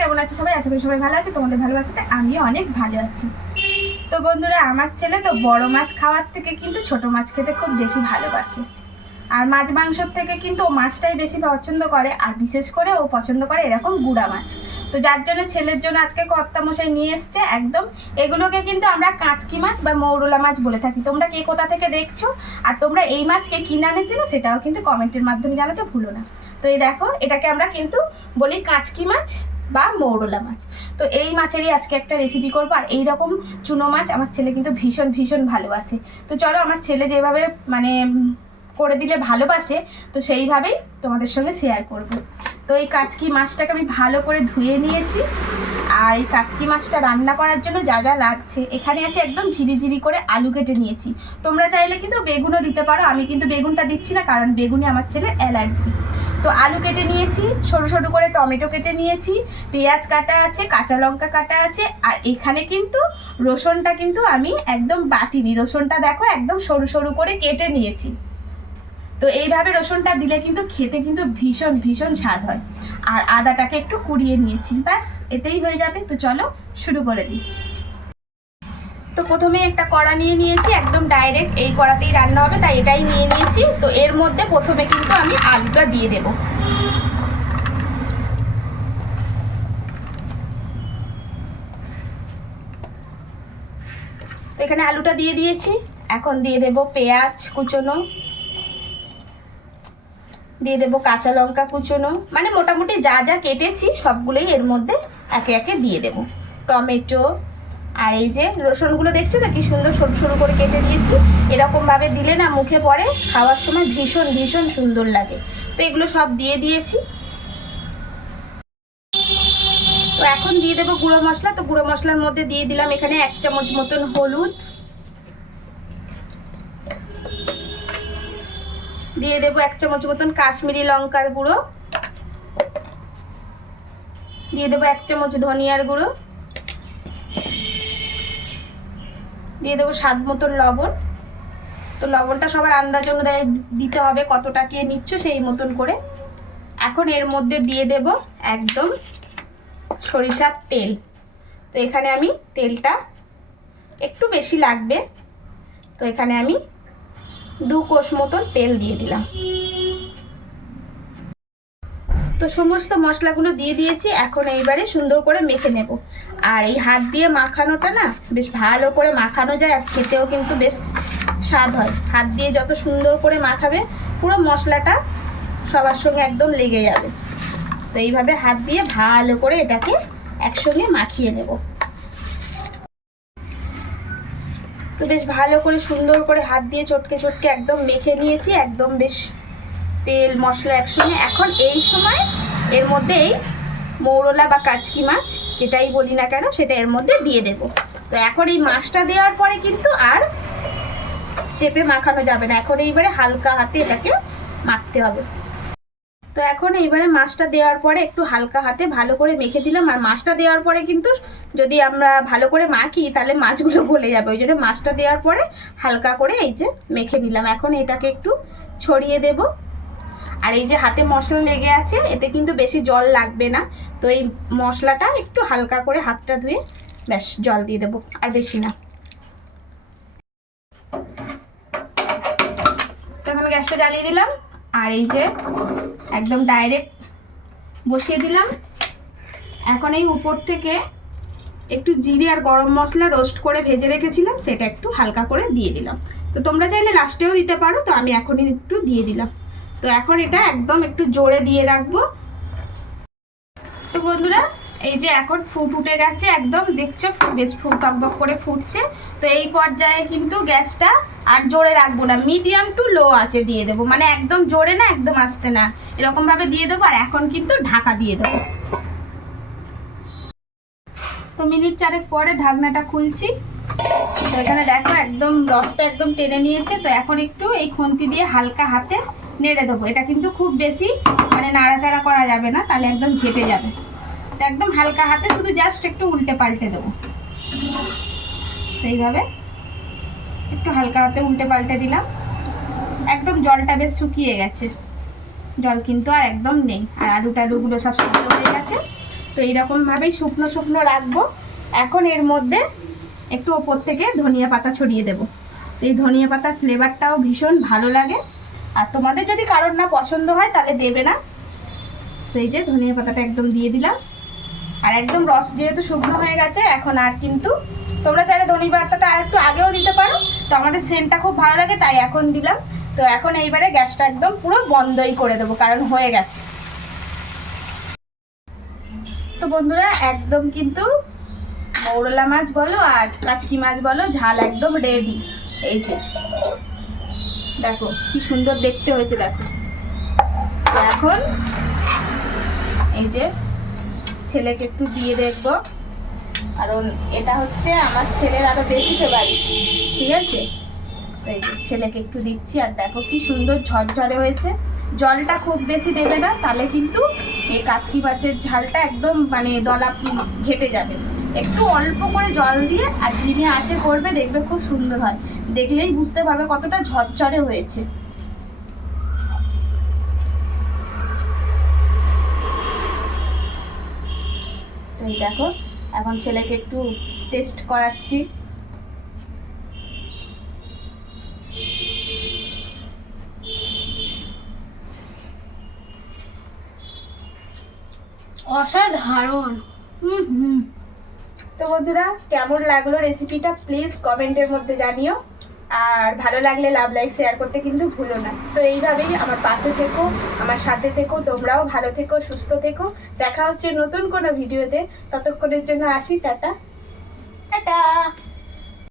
কেমন আছে সবাই? আশা করি সবাই ভালো আছে। তোমাদের ভালোবাসাতে আমিও অনেক ভালো আছি। তো বন্ধুরা, আমার ছেলে তো বড় মাছ খাওয়ার থেকে কিন্তু ছোট মাছ খেতে খুব বেশি ভালোবাসে। আর মাছ মাংসর থেকে কিন্তু ও মাছটাই বেশি পছন্দ করে, আর বিশেষ করে ও পছন্দ করে এরকম গুড়া মাছ। তো যার জন্য ছেলের জন্য আজকে কর্তামশাই নিয়ে এসছে একদম। এগুলোকে কিন্তু আমরা কাঁচকি মাছ বা মৌরলা মাছ বলে থাকি। তোমরা কে কোথা থেকে দেখছো আর তোমরা এই মাছকে কী নামে চেনো সেটাও কিন্তু কমেন্টের মাধ্যমে জানাতে ভুলো না। তো এই দেখো, এটাকে আমরা কিন্তু বলি কাঁচকি মাছ বা মৌরলা মাছ। তো এই মাছেরই আজকে একটা রেসিপি করবো। আর এইরকম চুনো মাছ আমার ছেলে কিন্তু ভীষণ ভীষণ ভালোবাসে। তো চলো, আমার ছেলে যেভাবে মানে করে দিলে ভালোবাসে তো সেইভাবেই তোমাদের সঙ্গে শেয়ার করব। তো এই কাচকি মাছটাকে আমি ভালো করে ধুয়ে নিয়েছি। আর এই কাচকি মাছটা রান্না করার জন্য যা যা লাগছে, এখানে আছে একদম ঝিরিঝিরি করে আলু কেটে নিয়েছি। তোমরা চাইলে কিন্তু বেগুনও দিতে পারো, আমি কিন্তু বেগুনটা দিচ্ছি না কারণ বেগুনে আমার ছেলের অ্যালার্জি। তো আলু কেটে নিয়েছি, সরু সরু করে টমেটো কেটে নিয়েছি, পেঁয়াজ কাটা আছে, কাঁচা লঙ্কা কাটা আছে। আর এখানে কিন্তু রসুনটা কিন্তু আমি একদম বাটিনি, রসুনটা দেখো একদম সরু সরু করে কেটে নিয়েছি। তো এইভাবে রসুনটা দিলে কিন্তু খেতে কিন্তু ভীষণ ভীষণ স্বাদ হয়। আর আদাটাকে একটু কুড়িয়ে নিয়েছি, ব্যাস এতেই হয়ে যাবে। তো চলো শুরু করে দিই। তো প্রথমে একটা কড়া নিয়ে নিয়েছি, একদম ডাইরেক্ট এই কড়াতেই রান্না হবে তাই এটাই নিয়ে নিয়েছি। তো এর মধ্যে প্রথমে কিন্তু আমি আলুটা দিয়ে দেব। তো এখানে আলুটা দিয়ে দিয়েছি। এখন দিয়ে দেব পেঁয়াজ কুচোনো, দিয়ে দেবো কাঁচা লঙ্কা কুচোনো, মানে মোটামুটি যা যা কেটেছি সবগুলোই এর মধ্যে একে একে দিয়ে দেবো। টমেটো, আর এই যে রসুনগুলো দেখছো তো কি সুন্দর সরু সরু করে কেটে নিয়েছি। এরকমভাবে দিলে না মুখে পড়ে, খাওয়ার সময় ভীষণ ভীষণ সুন্দর লাগে। তো এগুলো সব দিয়ে দিয়েছি। তো এখন দিয়ে দেবো গুঁড়ো মশলা। তো গুঁড়ো মশলার মধ্যে দিয়ে দিলাম এখানে 1 চামচ মতন হলুদ, দিয়ে দেবো 1 চামচ মতন কাশ্মীরি লঙ্কার গুঁড়ো, দিয়ে দেবো 1 চামচ ধনিয়ার গুঁড়ো, দিয়ে দেবো স্বাদ মতন লবণ। তো লবণটা সবার আন্দাজ অনুযায়ী দিতে হবে, কতটা কে নিচ্ছ সেই মতন করে। এখন এর মধ্যে দিয়ে দেব একদম সরিষার তেল। তো এখানে আমি তেলটা একটু বেশি লাগবে, তো এখানে আমি 2 কোষ মতন তেল দিয়ে দিলাম। তো সমস্ত মশলাগুলো দিয়ে দিয়েছি। এখন এইবারে সুন্দর করে মেখে নেব। আর এই হাত দিয়ে মাখানোটা না বেশ ভালো করে মাখানো যায়, আর খেতেও কিন্তু বেশ স্বাদ হয়। হাত দিয়ে যত সুন্দর করে মাখাবে পুরো মশলাটা সবার সঙ্গে একদম লেগে যাবে। তো এইভাবে হাত দিয়ে ভালো করে এটাকে একসঙ্গে মাখিয়ে নেব। তো বেশ ভালো করে সুন্দর করে হাত দিয়ে চটকে চটকে একদম মেখে নিয়েছি, একদম বেশ তেল মশলা একসঙ্গে। এখন এই সময় এর মধ্যে এই মৌরলা বা কাচকি মাছ যেটাই বলি না কেন সেটা এর মধ্যে দিয়ে দেব। তো এখন এই মাছটা দেওয়ার পরে কিন্তু আর চেপে মাখানো যাবে না, এখন এইবারে হালকা হাতে এটাকে মাখতে হবে। তো এখন এইবারে মাছটা দেওয়ার পরে একটু হালকা হাতে ভালো করে মেখে দিলাম। আর মাছটা দেওয়ার পরে কিন্তু যদি আমরা ভালো করে মাখি তাহলে মাছগুলো গলে যাবে, ওই জন্য মাছটা দেওয়ার পরে হালকা করে এই যে মেখে নিলাম। এখন এটাকে একটু ছড়িয়ে দেব। আর এই যে হাতে মশলা লেগে আছে এতে কিন্তু বেশি জল লাগবে না। তো এই মশলাটা একটু হালকা করে হাতটা ধুয়ে ব্যাস জল দিয়ে দেবো, আর বেশি না। তো এখন গ্যাসটা জ্বালিয়ে দিলাম, আর এই যে একদম ডাইরেক্ট বসিয়ে দিলাম। এখন এই উপর থেকে একটু জিরে আর গরম মশলা রোস্ট করে ভেজে রেখেছিলাম সেটা একটু হালকা করে দিয়ে দিলাম। তো তোমরা চাইলে লাস্টেও দিতে পারো, তো আমি এখনই একটু দিয়ে দিলাম। তো এখন এটা একদম একটু জোরে দিয়ে রাখবো। তো বন্ধুরা, এই যে এখন ফুট উঠে গেছে, একদম দেখছো বেশ টকবক করে ফুটছে। তো এই পর্যায়ে কিন্তু গ্যাসটা আর জোরে রাখবো না, মিডিয়াম টু লো আছে দিয়ে দেবো, মানে একদম জোরে না একদম আস্তে না, এরকমভাবে দিয়ে দেবো। আর এখন কিন্তু ঢাকা দিয়ে দেবো। তো মিনিট 4 পরে ঢাকনাটা খুলছি। তো এখানে দেখো একদম রসটা একদম টেনে নিয়েছে। তো এখন একটু এই খুন্তি দিয়ে হালকা হাতে নেড়ে দেবো। এটা কিন্তু খুব বেশি মানে নাড়াচাড়া করা যাবে না, তাহলে একদম ঘেটে যাবে। তো একদম হালকা হাতে শুধু জাস্ট একটু উল্টে পাল্টে দেবো। এইভাবে একটু হালকা হাতে উল্টে পাল্টে দিলাম। একদম জলটা বেশ শুকিয়ে গেছে, জল কিন্তু আর একদম নেই। আর আলু টালুগুলো সব সিদ্ধ হয়ে গেছে। তো এইরকমভাবেই শুকনো শুকনো রাখবো। এখন এর মধ্যে একটু ওপর থেকে ধনিয়া পাতা ছড়িয়ে দেবো। তো এই ধনিয়া পাতার ফ্লেভারটাও ভীষণ ভালো লাগে, আর তোমাদের যদি কারোর না পছন্দ হয় তাহলে দেবে না। তো এই যে ধনিয়া পাতাটা একদম দিয়ে দিলাম, আর একদম রস যেহেতু শুকনো হয়ে গেছে এখন আর কিন্তু তোমরা চাইলে ধনিয়া পাতাটা আর একটু আগেও দিতে পারো, তো আমাদের সেন্টটা খুব ভালো লাগে তাই এখন দিলাম। তো এখন এইবারে গ্যাসটা একদম পুরো বন্ধই করে দেবো, কারণ হয়ে গেছে। তো বন্ধুরা একদম কিন্তু মৌরলা মাছ বলো আর কাচকি মাছ বলো ঝাল একদম রেডি। এই যে দেখো কি সুন্দর দেখতে হয়েছে, দেখো। তো এখন এই যে ছেলেকে একটু দিয়ে দেখবো, কারণ এটা হচ্ছে আমার ছেলের আরো বেশি ফেভারিট, ঠিক আছে। তো এই যে ছেলেকে একটু দিচ্ছি, আর দেখো কি সুন্দর ঝরঝরে হয়েছে। জলটা খুব বেশি দেবে না, তাহলে কিন্তু এই কাচকি মাছের ঝালটা একদম মানে দলা ঘেটে যাবে। একটু অল্প করে জল দিয়ে আর ডিমে আছে করবে, দেখবে খুব সুন্দর হয়, দেখলেই বুঝতে পারবে কতটা ঝরঝরে হয়েছে। তো এই দেখো এখন ছেলেকে একটু টেস্ট করাচ্ছি। অসাধারণ। তো বন্ধুরা কেমন লাগলো রেসিপিটা প্লিজ কমেন্টের মধ্যে জানিও, আর ভালো লাগলে লাভ লাইক শেয়ার করতে কিন্তু ভুলো না। তো এইভাবেই আমার পাশে থেকো, আমার সাথে থেকো, তোমরাও ভালো থেকো, সুস্থ থেকো। দেখা হচ্ছে নতুন কোনো ভিডিওতে, ততক্ষণের জন্য আসি, টাটা। টাটা।